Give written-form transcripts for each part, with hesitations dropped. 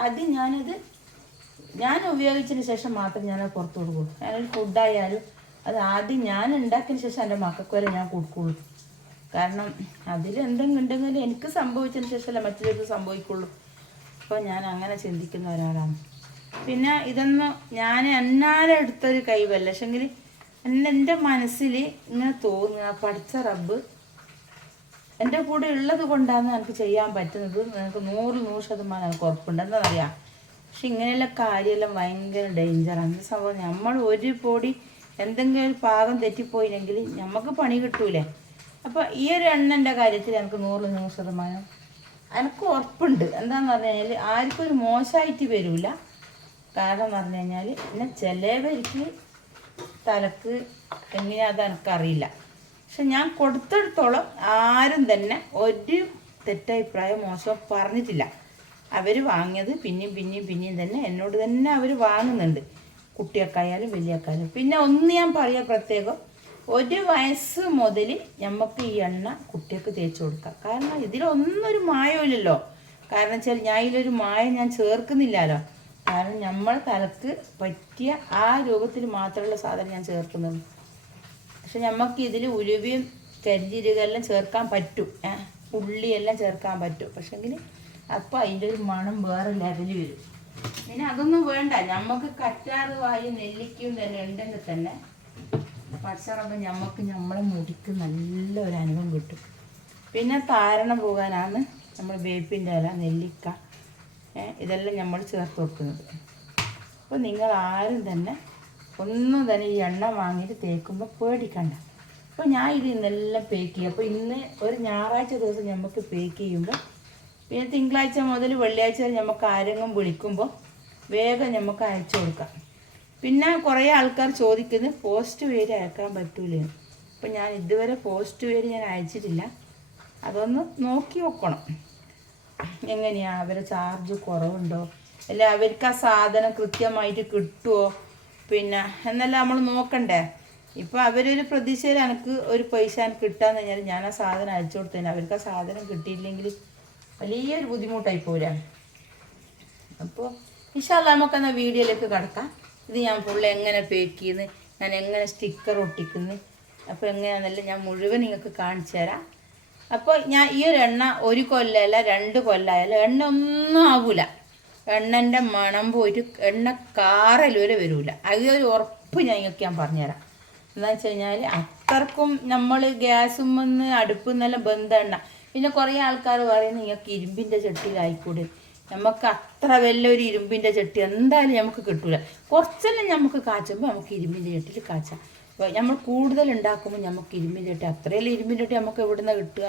ആദ്യം ഞാൻ ഉപയോഗിച്ചതിന് ശേഷം മാത്രം ഞാനത് പുറത്ത് കൊടുക്കുള്ളൂ. ഞാനൊരു ഫുഡായാലും അത് ആദ്യം ഞാൻ ഉണ്ടാക്കിയതിന് ശേഷം എൻ്റെ മക്കൾക്ക് വരെ ഞാൻ കൊടുക്കുള്ളൂ. കാരണം അതിലെന്തെങ്കിലും ഉണ്ടെങ്കിൽ എനിക്ക് സംഭവിച്ചതിന് ശേഷമല്ല മറ്റുള്ളവർക്ക് സംഭവിക്കുള്ളൂ. അപ്പോൾ ഞാൻ അങ്ങനെ ചിന്തിക്കുന്ന ഒരാളാണ്. പിന്നെ ഇതൊന്നും ഞാൻ എന്നാലും എടുത്തൊരു കഴിവല്ല. പക്ഷെങ്കിൽ എൻ്റെ മനസ്സിൽ ഇങ്ങനെ തോന്നുക പഠിച്ച റബ്ബ് എൻ്റെ കൂടെ ഉള്ളത് കൊണ്ടാണ് എനിക്ക് ചെയ്യാൻ പറ്റുന്നത്. എനിക്ക് 100% എനിക്ക് ഉറപ്പുണ്ട്. എന്താണെന്നറിയാം, പക്ഷെ ഇങ്ങനെയുള്ള കാര്യമെല്ലാം ഭയങ്കര ഡേഞ്ചറാണ്. സംഭവം നമ്മൾ ഒരു പൊടി എന്തെങ്കിലും ഒരു പാകം തെറ്റിപ്പോയില്ലെങ്കിൽ നമുക്ക് പണി കിട്ടൂലേ. അപ്പോൾ ഈ ഒരു എണ്ണൻ്റെ കാര്യത്തിൽ എനിക്ക് 100% എനിക്ക് ഉറപ്പുണ്ട്. എന്താണെന്ന് പറഞ്ഞു കഴിഞ്ഞാൽ ആർക്കും ഒരു മോശമായിട്ട് വരില്ല. കാരണം എന്ന് പറഞ്ഞു കഴിഞ്ഞാൽ പിന്നെ ചിലവർക്ക് തലക്ക് എങ്ങനെയാ അത് എനിക്കറിയില്ല. പക്ഷെ ഞാൻ കൊടുത്തിടത്തോളം ആരും തന്നെ ഒരു തെറ്റഭിപ്രായം മോശം പറഞ്ഞിട്ടില്ല. അവർ വാങ്ങിയത് പിന്നെയും തന്നെ എന്നോട് തന്നെ അവർ വാങ്ങുന്നുണ്ട്, കുട്ടിയൊക്കെയായാലും വലിയക്കായാലും. പിന്നെ ഒന്ന് ഞാൻ പറയാം പ്രത്യേകം, 1 വയസ്സ് മുതൽ നമുക്ക് ഈ എണ്ണ കുട്ടികൾക്ക് തേച്ച് കൊടുക്കാം. കാരണം ഇതിലൊന്നും ഒരു മായമില്ലല്ലോ. കാരണം വെച്ചാൽ ഞാൻ ഇതിലൊരു മായം ഞാൻ ചേർക്കുന്നില്ലല്ലോ. കാരണം നമ്മളെ തലക്ക് പറ്റിയ ആ രൂപത്തിൽ മാത്രമുള്ള സാധനം ഞാൻ ചേർക്കുന്നുള്ളൂ. പക്ഷെ നമുക്ക് ഇതിൽ ഉലുവയും കരിഞ്ജീരകമെല്ലാം ചേർക്കാൻ പറ്റും, ഉള്ളിയെല്ലാം ചേർക്കാൻ പറ്റും. പക്ഷെങ്കിൽ അപ്പോൾ അതിൻ്റെ ഒരു മണം വേറെ ലെവലിൽ വരും. പിന്നെ അതൊന്നും വേണ്ട, നമുക്ക് കറ്റാറ് വായി നെല്ലിക്കയും തന്നെ ഉണ്ടെങ്കിൽ തന്നെ പച്ചറമ്പ് നമുക്ക് നമ്മളെ മുടിക്ക് നല്ലൊരു അനുഭവം കിട്ടും. പിന്നെ താരണം പോകാനാണ് നമ്മൾ വേപ്പിൻ്റെ ഇല, നെല്ലിക്ക, ഇതെല്ലാം നമ്മൾ ചേർത്ത് കൊടുക്കുന്നത്. അപ്പോൾ നിങ്ങൾ ആരും തന്നെ ഒന്നും തന്നെ ഈ എണ്ണ വാങ്ങിയിട്ട് തേക്കുമ്പോൾ പേടിക്കണ്ട. അപ്പോൾ ഞാൻ ഇത് ഇന്നെല്ലാം പേക്ക് ചെയ്യും. അപ്പോൾ ഇന്ന് ഒരു ഞായറാഴ്ച ദിവസം നമുക്ക് പേക്ക് ചെയ്യുമ്പോൾ പിന്നെ തിങ്കളാഴ്ച മുതൽ വെള്ളിയാഴ്ച വരെ നമുക്ക് ആരെങ്കിലും വിളിക്കുമ്പോൾ വേഗം നമുക്ക് അയച്ചു കൊടുക്കാം. പിന്നെ കുറേ ആൾക്കാർ ചോദിക്കുന്നത് പോസ്റ്റ് വഴി അയക്കാൻ പറ്റൂലേ. അപ്പോൾ ഞാൻ ഇതുവരെ പോസ്റ്റ് വഴി ഞാൻ അയച്ചിട്ടില്ല. അതൊന്ന് നോക്കി നോക്കണം എങ്ങനെയാണ്, അവരെ ചാർജ് കുറവുണ്ടോ, അല്ലെ അവർക്ക് ആ സാധനം കൃത്യമായിട്ട് കിട്ടുമോ, പിന്നെ എന്നെല്ലാം നമ്മൾ നോക്കണ്ടേ. ഇപ്പോൾ അവരൊരു പ്രതീക്ഷയിൽ എനിക്ക് ഒരു പൈസ എനിക്ക് കിട്ടാന്ന് കഴിഞ്ഞാൽ ഞാൻ ആ സാധനം അയച്ചു കൊടുത്തതിന് അവർക്ക് ആ സാധനം കിട്ടിയില്ലെങ്കിൽ വലിയൊരു ബുദ്ധിമുട്ടായി പോരാ. അപ്പോൾ ഇൻഷാ അല്ലാഹ് നമുക്കെന്നാൽ വീഡിയോയിലേക്ക് കടക്കാം. ഇത് ഞാൻ ഫുള്ള് എങ്ങനെ പേക്ക് ചെയ്യുന്നു, ഞാൻ എങ്ങനെ സ്റ്റിക്കർ ഒട്ടിക്കുന്നു, അപ്പോൾ എങ്ങനെയാണെന്നല്ല ഞാൻ മുഴുവൻ നിങ്ങൾക്ക് കാണിച്ചു തരാം. അപ്പോൾ ഞാൻ ഈ ഒരു എണ്ണ 1 കൊല്ലമല്ല 2 കൊല്ലമായാലും എണ്ണ ഒന്നും ആവില്ല. എണ്ണൻ്റെ മണം പോയിട്ട് എണ്ണ കാറലുവരെ വരില്ല. അതൊരു ഉറപ്പ് ഞാൻ പറഞ്ഞുതരാം. എന്താണെന്ന് വെച്ച് കഴിഞ്ഞാൽ അത്രക്കും നമ്മൾ ഗ്യാസും വന്ന് അടുപ്പിൽ നിന്നെല്ലാം ബന്ധ എണ്ണ. പിന്നെ കുറേ ആൾക്കാർ പറയുന്നത് നിങ്ങൾക്ക് ഇരുമ്പിൻ്റെ ചട്ടിയിലായിക്കൂടെ. നമുക്ക് അത്ര വലിയൊരു ഇരുമ്പിൻ്റെ ചട്ടി എന്തായാലും നമുക്ക് കിട്ടില്ല. കുറച്ചെല്ലാം നമുക്ക് കാച്ചുമ്പോൾ നമുക്ക് ഇരുമ്പിൻ്റെ ചട്ടിയിൽ കാച്ചാം. നമ്മൾ കൂടുതൽ ഉണ്ടാക്കുമ്പോൾ നമുക്ക് ഇരുമ്പിൻ്റെ ചട്ടി, അത്രയല്ലേ ഇരുമ്പിൻ്റെ ചട്ടി നമുക്ക് എവിടുന്ന് കിട്ടുക,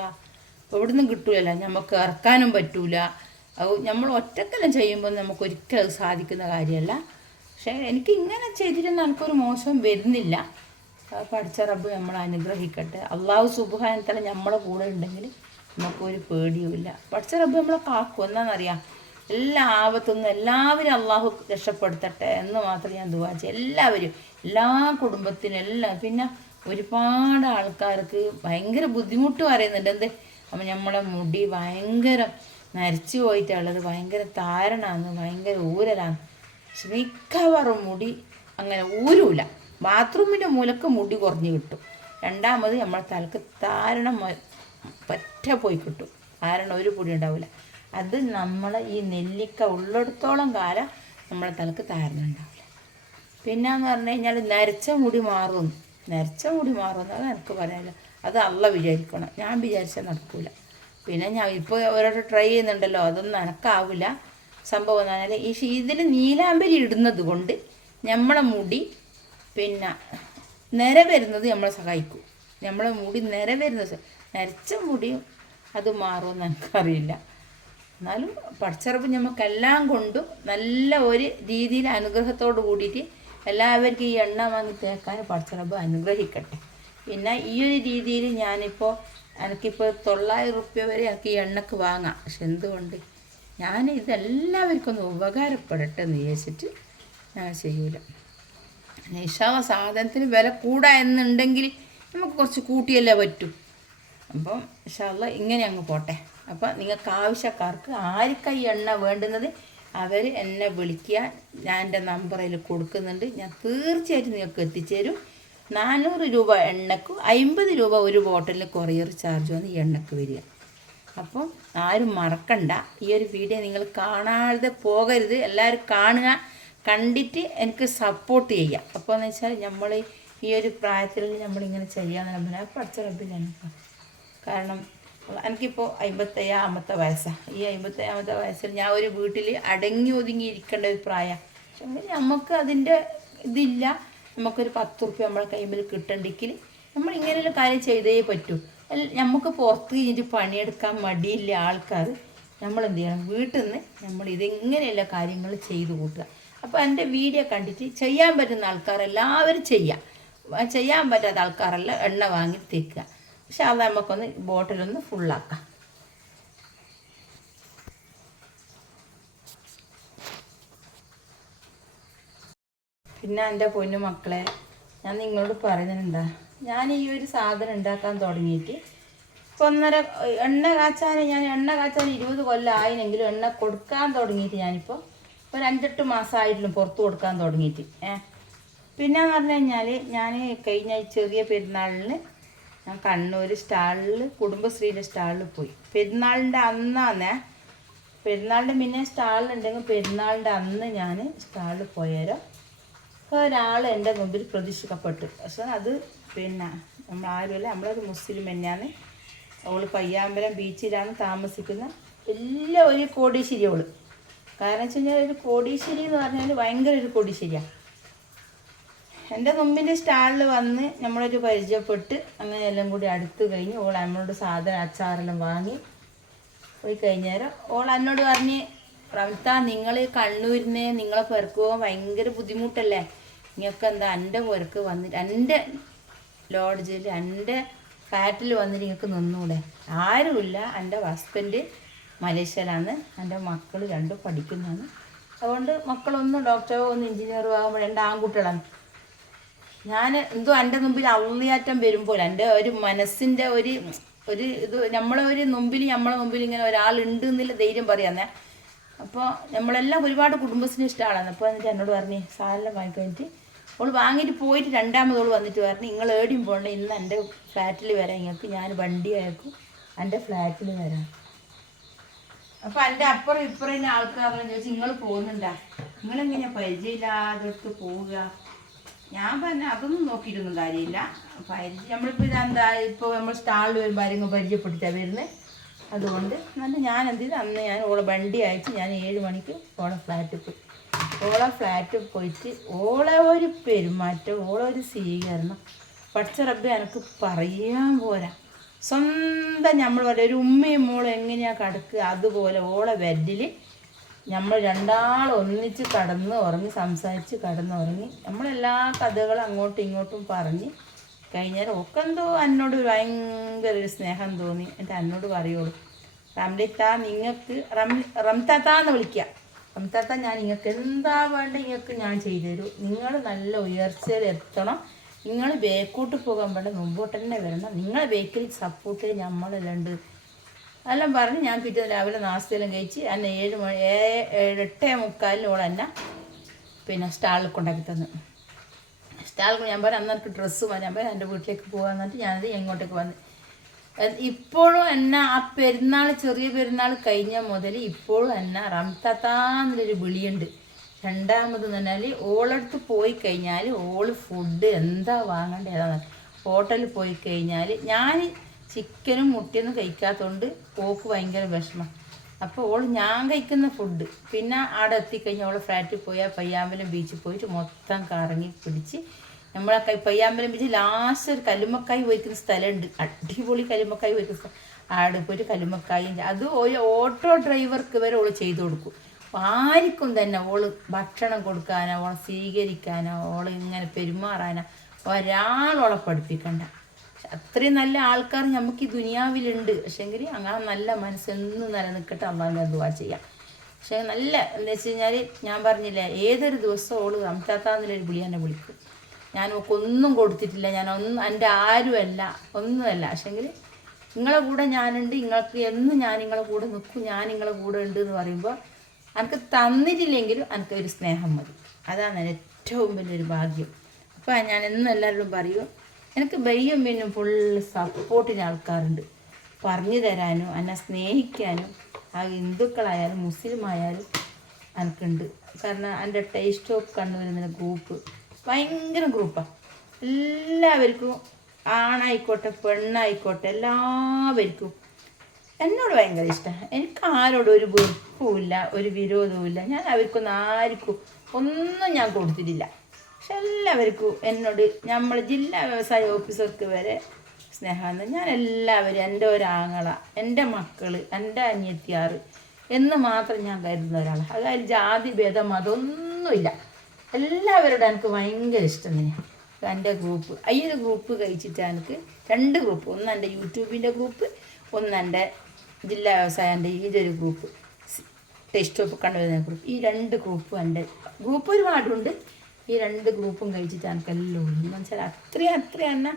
എവിടുന്നും കിട്ടൂലല്ലോ. നമുക്ക് ഇറക്കാനും പറ്റൂല. അത് നമ്മൾ ഒറ്റക്കെല്ലാം ചെയ്യുമ്പോൾ നമുക്ക് ഒരിക്കലും അത് സാധിക്കുന്ന കാര്യമല്ല. പക്ഷേ എനിക്ക് ഇങ്ങനെ ചെയ്തിരുന്ന എനിക്കൊരു മോശം വരുന്നില്ല. പഠിച്ച റബ്ബ് നമ്മളെ അനുഗ്രഹിക്കട്ടെ. അള്ളാഹു സുബ്ഹാനഹു വ തആല നമ്മളെ കൂടെ ഉണ്ടെങ്കിൽ നമുക്കൊരു പേടിയുമില്ല. പഠിച്ച റബ്ബ് നമ്മളെ കാക്കും. എന്താണെന്നറിയാം, എല്ലാ ആപത്തുനിന്നും എല്ലാവരും അള്ളാഹു രക്ഷപ്പെടുത്തട്ടെ എന്ന് മാത്രം ഞാൻ ദുആ ചെയ്യും. എല്ലാവരും, എല്ലാ കുടുംബത്തിനും എല്ലാം. പിന്നെ ഒരുപാട് ആൾക്കാർക്ക് ഭയങ്കര ബുദ്ധിമുട്ട് പറയുന്നുണ്ട്. എന്ത്, അപ്പം നമ്മളെ മുടി ഭയങ്കര നരച്ചു പോയിട്ടുള്ളത്, ഭയങ്കര താരണമാണ്, ഭയങ്കര ഊരലാണ്. പക്ഷെ മിക്കവാറും മുടി അങ്ങനെ ഊരൂല. ബാത്റൂമിൻ്റെ മൂലക്ക് മുടി കുറഞ്ഞ് കിട്ടും. രണ്ടാമത് നമ്മളെ തലക്ക് താരണം പറ്റ പോയി കിട്ടും. താരണം ഒരു പൊടി ഉണ്ടാവില്ല. അത് നമ്മളെ ഈ നെല്ലിക്ക ഉള്ളിടത്തോളം കാലം നമ്മളെ തലക്ക് താരണം ഉണ്ടാവില്ല. പിന്നെയെന്ന് പറഞ്ഞു കഴിഞ്ഞാൽ നരച്ച മുടി മാറുമെന്ന് അത് എനിക്ക് പറയാനില്ല. അത് അള്ള വിചാരിക്കണം, ഞാൻ വിചാരിച്ചാൽ നടക്കില്ല. പിന്നെ ഞാൻ ഇപ്പോൾ ഓരോരുത്തർ ട്രൈ ചെയ്യുന്നുണ്ടല്ലോ, അതൊന്നും എനക്കാവില്ല. സംഭവം എന്ന് പറഞ്ഞാൽ ഇതിൽ നീലാമ്പരി ഇടുന്നത് കൊണ്ട് നമ്മളെ മുടി പിന്നെ നിര വരുന്നത് നമ്മളെ സഹായിക്കും. നമ്മളെ മുടി നിര വരുന്നത്, നരച്ച മുടിയും അത് മാറുമെന്ന് എനിക്കറിയില്ല. എന്നാലും പടച്ചറപ്പ് നമുക്കെല്ലാം കൊണ്ടും നല്ല ഒരു രീതിയിൽ അനുഗ്രഹത്തോട് കൂടിയിട്ട് എല്ലാവർക്കും ഈ എണ്ണ വാങ്ങി തേക്കാൻ പടച്ചറപ്പ് അനുഗ്രഹിക്കട്ടെ. പിന്നെ ഈ ഒരു രീതിയിൽ എനിക്കിപ്പോൾ 900 റുപ്യ വരെ എനിക്ക് ഈ എണ്ണക്ക് വാങ്ങാം. പക്ഷെ എന്തുകൊണ്ട് ഞാൻ ഇതെല്ലാവർക്കും ഒന്ന് ഉപകാരപ്പെടട്ടെ എന്ന് വിചാരിച്ചിട്ട് ഞാൻ ചെയ്യൂല. ഇൻഷാ അല്ലാഹ് സാധനത്തിന് വില കൂടാ എന്നുണ്ടെങ്കിൽ നമുക്ക് കുറച്ച് കൂട്ടിയല്ലേ പറ്റൂ. അപ്പം ഇൻഷാ അല്ലാഹ് ഇങ്ങനെ അങ്ങ് പോട്ടെ. അപ്പം നിങ്ങൾക്ക് ആവശ്യക്കാർക്ക് ആർക്കാണ് ഈ എണ്ണ വേണ്ടുന്നത് അവർ എന്നെ വിളിക്കുക. ഞാൻ എൻ്റെ നമ്പറിൽ കൊടുക്കുന്നുണ്ട്. ഞാൻ തീർച്ചയായിട്ടും നിങ്ങൾക്ക് എത്തിച്ചേരും. 400 രൂപ എണ്ണക്കും 50 രൂപ ഒരു ബോട്ടിലിന് കൊറിയർ ചാർജ് വന്ന് ഈ എണ്ണക്ക് വരിക. അപ്പം ആരും മറക്കണ്ട, ഈ ഒരു വീഡിയോ നിങ്ങൾ കാണാതെ പോകരുത്. എല്ലാവരും കാണുക, കണ്ടിട്ട് എനിക്ക് സപ്പോർട്ട് ചെയ്യുക. അപ്പോൾ എന്ന് വെച്ചാൽ നമ്മൾ ഈ ഒരു പ്രായത്തിൽ നമ്മളിങ്ങനെ ചെയ്യാമെന്ന് പറഞ്ഞാൽ പഠിച്ച റബ്ബിന് കാരണം എനിക്കിപ്പോൾ 55 വയസ്സാണ്. ഈ 55 വയസ്സിൽ ഞാൻ ഒരു വീട്ടിൽ അടങ്ങി ഒതുങ്ങി ഇരിക്കേണ്ട ഒരു പ്രായമാണ്. പക്ഷേ നമുക്ക് അതിൻ്റെ ഇതില്ല. നമുക്കൊരു 10 റുപ്യ നമ്മളെ കൈമ്പിൽ കിട്ടണ്ടെങ്കിൽ നമ്മൾ ഇങ്ങനെയുള്ള കാര്യം ചെയ്തേ പറ്റൂ. നമുക്ക് പുറത്ത് കഴിഞ്ഞിട്ട് പണിയെടുക്കാൻ മടിയില്ല ആൾക്കാർ. നമ്മൾ എന്ത് ചെയ്യണം, വീട്ടിൽ നിന്ന് നമ്മൾ ഇതെങ്ങനെയുള്ള കാര്യങ്ങൾ ചെയ്തു കൂട്ടുക. അപ്പോൾ എൻ്റെ വീഡിയോ കണ്ടിട്ട് ചെയ്യാൻ പറ്റുന്ന ആൾക്കാരെല്ലാവരും ചെയ്യാൻ പറ്റാത്ത ആൾക്കാരെല്ലാം എണ്ണ വാങ്ങി തേക്കുക. പക്ഷെ അത് നമുക്കൊന്ന് ബോട്ടിലൊന്ന് ഫുള്ളാക്കാം. പിന്നെ എൻ്റെ പൊന്നു മക്കളെ, ഞാൻ നിങ്ങളോട് പറയുന്നുണ്ടാ, ഞാൻ ഈ ഒരു സാധനം ഉണ്ടാക്കാൻ തുടങ്ങിയിട്ട് ഇപ്പോൾ എണ്ണ കാച്ചാൻ 20 കൊല്ലം ആയിനെങ്കിലും എണ്ണ കൊടുക്കാൻ തുടങ്ങിയിട്ട് ഞാനിപ്പോൾ ഒരു 5-8 മാസമായിട്ടുള്ളൂ പുറത്ത് കൊടുക്കാൻ തുടങ്ങിയിട്ട്. പിന്നെയെന്ന് പറഞ്ഞു കഴിഞ്ഞാൽ ഞാൻ കഴിഞ്ഞ ചെറിയ പെരുന്നാളിന് ഞാൻ കണ്ണൂർ സ്റ്റാളിൽ കുടുംബശ്രീയുടെ സ്റ്റാളിൽ പോയി. പെരുന്നാളിൻ്റെ അന്നാന്നേ, പെരുന്നാളിൻ്റെ മുന്നേ സ്റ്റാളിലുണ്ടെങ്കിൽ പെരുന്നാളിൻ്റെ അന്ന് ഞാൻ സ്റ്റാളിൽ പോയാലോ ഒരാൾ എൻ്റെ മുമ്പിൽ പ്രതീക്ഷിക്കപ്പെട്ടു. പക്ഷേ അത് പിന്നെ നമ്മൾ ആരുമല്ല, നമ്മളൊരു മുസ്ലിം തന്നെയാണ്. അവൾ പയ്യാമ്പലം ബീച്ചിലാണ് താമസിക്കുന്ന എല്ലാ ഒരു കോടീശ്ശേരി അവൾ. കാരണം വെച്ച് കഴിഞ്ഞാൽ ഒരു കോടീശ്ശേരി എന്ന് പറഞ്ഞാൽ ഭയങ്കര ഒരു കോടീശ്ശേരിയാണ്. എൻ്റെ മുമ്പിൻ്റെ സ്റ്റാളിൽ വന്ന് നമ്മളൊരു പരിചയപ്പെട്ട് അങ്ങനെ എല്ലാം കൂടി അടുത്ത് കഴിഞ്ഞ് ഓൾ നമ്മളോട് സാധനം അച്ചാറെല്ലാം വാങ്ങി പോയി കഴിഞ്ഞേരം ഓൾ എന്നോട് പറഞ്ഞ്, റംതാ നിങ്ങൾ കണ്ണൂരിനെ നിങ്ങളെ പെരക്ക് പോകാൻ ഭയങ്കര ബുദ്ധിമുട്ടല്ലേ, നിങ്ങൾക്ക് എന്താ എൻ്റെ പെരക്ക് വന്നിട്ട് എൻ്റെ ലോഡ്ജിൽ എൻ്റെ ഫ്ലാറ്റിൽ വന്നിട്ട് നിങ്ങൾക്ക് നിന്നൂടെ? ആരുമില്ല, എൻ്റെ ഹസ്ബൻഡ് മലേഷ്യയിലാണ്, എൻ്റെ മക്കൾ 2 പഠിക്കുന്നതാണ്. അതുകൊണ്ട് മക്കളൊന്നും ഡോക്ടറോ ഒന്ന് എഞ്ചിനീയറോ ആകുമ്പോൾ 2 ആൺകുട്ടികളാണ്. ഞാൻ എന്തോ എൻ്റെ മുമ്പിൽ അവളിയാറ്റം വരുമ്പോൾ എൻ്റെ ഒരു മനസ്സിൻ്റെ ഒരു ഇത് നമ്മളെ മുമ്പിൽ ഇങ്ങനെ ഒരാളുണ്ട് എന്നുള്ള ധൈര്യം പറയാന്നേ. അപ്പോൾ നമ്മളെല്ലാം ഒരുപാട് കുടുംബശ്രീ ഇഷ്ടമാണ്. അപ്പോൾ എന്നിട്ട് എന്നോട് പറഞ്ഞ് സാധനം വാങ്ങിക്കഴിഞ്ഞിട്ട് അവൾ വാങ്ങിയിട്ട് പോയിട്ട് രണ്ടാമതോൾ വന്നിട്ട് പറഞ്ഞു, നിങ്ങൾ ഏടിയും പോകണ്ട, ഇന്ന് എൻ്റെ ഫ്ലാറ്റിൽ വരാം, നിങ്ങൾക്ക് ഞാൻ വണ്ടി അയക്കും, എൻ്റെ ഫ്ലാറ്റിൽ വരാം. അപ്പോൾ എൻ്റെ അപ്പുറം ഇപ്പുറം ആൾക്കാരെല്ലാം ചോദിച്ചു, നിങ്ങൾ പോകുന്നുണ്ടാ, നിങ്ങളെങ്ങനെയാണ് പരിചയമില്ലാതൊക്കെ പോവുക? ഞാൻ പറഞ്ഞ അതൊന്നും നോക്കിയിട്ടൊന്നും കാര്യമില്ല. നമ്മളിപ്പോൾ ഇതെന്താ ഇപ്പോൾ നമ്മൾ സ്റ്റാളിൽ വരുമ്പോൾ ആരെങ്കിലും പരിചയപ്പെടുത്താൻ വരുന്നത്. അതുകൊണ്ട് എന്നിട്ട് ഞാൻ എന്ത് ചെയ്തു, അന്ന് ഞാൻ ഓളെ വണ്ടി അയച്ച് ഞാൻ 7 മണിക്ക് ഓളെ ഫ്ലാറ്റിൽ പോയി. ഓളെ ഫ്ലാറ്റിൽ പോയിട്ട് ഓളെ ഒരു പെരുമാറ്റം, ഓളെ ഒരു സ്വീകരണം പഠിച്ച റബ്ബേ എനിക്ക് പറയാൻ പോരാ. സ്വന്തം നമ്മൾ പറയും ഒരു ഉമ്മയും മോളും എങ്ങനെയാണ് കിടക്കുക, അതുപോലെ ഓളെ ബെഡിൽ നമ്മൾ രണ്ടാളും ഒന്നിച്ച് സംസാരിച്ച് കടന്നുറങ്ങി നമ്മളെല്ലാ കഥകളും അങ്ങോട്ടും ഇങ്ങോട്ടും പറഞ്ഞ് കഴിഞ്ഞാൽ ഒക്കെ എന്തോ എന്നോട് ഭയങ്കര ഒരു സ്നേഹം തോന്നി. എന്നിട്ട് എന്നോട് പറയുള്ളൂ, റംലിത്ത നിങ്ങൾക്ക് റംതാത്താന്ന് വിളിക്കുക, റംതാത്ത ഞാൻ നിങ്ങൾക്ക് എന്താ വേണ്ട നിങ്ങൾക്ക് ഞാൻ ചെയ്തു തരും, നിങ്ങൾ നല്ല ഉയർച്ചയിൽ എത്തണം, നിങ്ങൾ ബേക്കോട്ട് പോകാൻ വേണ്ട മുമ്പോട്ട് തന്നെ വരണം, നിങ്ങളെ ബേക്കിൽ സപ്പോർട്ട് ചെയ്ത് നമ്മളെല്ലാം ഉണ്ട് എല്ലാം പറഞ്ഞ് ഞാൻ പിറ്റേ രാവിലെ നാസ്തയെല്ലാം കഴിച്ച് എന്നെ 8:45 ഓൾ എന്നെ പിന്നെ സ്റ്റാളിൽ കൊണ്ടാക്കി തന്നു. സ്റ്റാളിൽ ഞാൻ പറഞ്ഞു അന്ന് എനിക്ക് ഡ്രസ്സ് മതി, ഞാൻ പറഞ്ഞു എൻ്റെ വീട്ടിലേക്ക് പോകാൻ എന്നിട്ട് ഞാനത് എങ്ങോട്ടേക്ക് വന്ന് ഇപ്പോഴും എന്നെ ആ പെരുന്നാൾ ചെറിയ പെരുന്നാൾ കഴിഞ്ഞ മുതൽ ഇപ്പോഴും എന്നെ റംതാത്താന്നൊരു വിളിയുണ്ട്. രണ്ടാമത് പറഞ്ഞാൽ ഓളടുത്ത് പോയി കഴിഞ്ഞാൽ ഓള് ഫുഡ് എന്താ വാങ്ങേണ്ടതാണ്. ഹോട്ടലിൽ പോയി കഴിഞ്ഞാൽ ഞാൻ ചിക്കനും മുട്ടയൊന്നും കഴിക്കാത്തതുകൊണ്ട് ഓക്ക് ഭയങ്കര വിഷമം. അപ്പോൾ ഞാൻ കഴിക്കുന്ന ഫുഡ് പിന്നെ അവിടെ എത്തിക്കഴിഞ്ഞാൽ ഓളെ ഫ്ലാറ്റിൽ പോയാൽ പയ്യാമ്പലം ബീച്ചിൽ പോയിട്ട് മൊത്തം കറങ്ങി പിടിച്ച് നമ്മളെ പയ്യാമ്പലം ബീച്ച് ലാസ്റ്റ് ഒരു കല്ലുമ്മക്കായി പോയിക്കുന്ന സ്ഥലമുണ്ട്, അടിപൊളി കല്ലുമ്മക്കായി പോയിക്കുന്ന സ്ഥലം. അവിടെ പോയിട്ട് കല്ലുമ്മക്കായും അത് ഒരു ഓട്ടോ ഡ്രൈവർക്ക് വരെ ഓള് ചെയ്തു കൊടുക്കും. ആർക്കും തന്നെ ഓള് ഭക്ഷണം കൊടുക്കാനോ ഓളെ സ്വീകരിക്കാനോ ഓള് ഇങ്ങനെ പെരുമാറാനോ ഒരാളോളെ പഠിപ്പിക്കണ്ട. അത്രയും നല്ല ആൾക്കാർ നമുക്ക് ഈ ദുനിയാവിലുണ്ട്. പക്ഷേങ്കിൽ അങ്ങനെ നല്ല മനസ്സെന്നും നിലനിൽക്കട്ടെ, അള്ളാഹിനെ ദുആ ചെയ്യാം. പക്ഷേ നല്ല എന്താ വെച്ച് കഴിഞ്ഞാൽ ഞാൻ പറഞ്ഞില്ലേ, ഏതൊരു ദിവസം ഓള് റംതാത്താന്നൊരു വിളി എന്നെ വിളിക്കും. ഞാൻ ഒന്നും കൊടുത്തിട്ടില്ല, എൻ്റെ ആരുമല്ല ഒന്നുമല്ല. പക്ഷേങ്കിൽ നിങ്ങളെ കൂടെ ഞാനുണ്ട്, നിങ്ങൾക്ക് എന്നും ഞാൻ നിങ്ങളെ കൂടെ നിൽക്കും, ഞാൻ നിങ്ങളെ കൂടെ ഉണ്ട് എന്ന് പറയുമ്പോൾ എനിക്ക് തന്നിട്ടില്ലെങ്കിലും എനിക്കൊരു സ്നേഹം മതി. അതാണ് ഏറ്റവും വലിയൊരു ഭാഗ്യം. അപ്പോൾ ഞാൻ എന്നും എല്ലാവരോടും പറയും, എനിക്ക് ബയ്യും പിന്നും ഫുള്ള് സപ്പോർട്ടിന് ആൾക്കാരുണ്ട്, പറഞ്ഞു തരാനും എന്നെ സ്നേഹിക്കാനും. ആ ഹിന്ദുക്കളായാലും മുസ്ലിം ആയാലും എനിക്കുണ്ട്. കാരണം എൻ്റെ ടേസ്റ്റ് ഓഫ് കണ്ണൂർ എന്ന ഗ്രൂപ്പ് ഭയങ്കര ഗ്രൂപ്പാണ്. എല്ലാവർക്കും ആണായിക്കോട്ടെ പെണ്ണായിക്കോട്ടെ എല്ലാവർക്കും എന്നോട് ഭയങ്കര ഇഷ്ടമാണ്. എനിക്ക് ആരോടും ഒരു വെറുപ്പുമില്ല, ഒരു വിരോധവുമില്ല. ഞാൻ അവർക്കൊന്നും ആർക്കും ഒന്നും ഞാൻ കൊടുത്തിട്ടില്ല. പക്ഷെ എല്ലാവർക്കും എന്നോട് നമ്മൾ ജില്ലാ വ്യവസായ ഓഫീസർക്ക് വരെ സ്നേഹമാണ്. ഞാൻ എല്ലാവരും എൻ്റെ ഒരാങ്ങള, എൻ്റെ മക്കൾ, എൻ്റെ അനിയത്തിയാറ് എന്ന് മാത്രം ഞാൻ കരുതുന്ന ഒരാളാണ്. അതായത് ജാതി ഭേദം അതൊന്നുമില്ല. എല്ലാവരോടും എനിക്ക് ഭയങ്കര ഇഷ്ടം തന്നെയാണ്. എൻ്റെ ഗ്രൂപ്പ് ഈ ഒരു ഗ്രൂപ്പ് കഴിച്ചിട്ട് എനിക്ക് 2 ഗ്രൂപ്പ്, ഒന്ന് എൻ്റെ യൂട്യൂബിൻ്റെ ഗ്രൂപ്പ്, ഒന്ന് എൻ്റെ ജില്ലാ വ്യവസായൻ്റെ ഈ ഒരു ഗ്രൂപ്പ്, ടേസ്റ്റ് ഓഫ് കണ്ടുവരുന്ന ഗ്രൂപ്പ്. ഈ 2 ഗ്രൂപ്പും എൻ്റെ ഗ്രൂപ്പ് ഒരുപാടുണ്ട്. ഈ 2 ഗ്രൂപ്പും കഴിച്ചിട്ട് എനിക്കെല്ലാം എന്ന് വെച്ചാൽ അത്രയും എന്നെ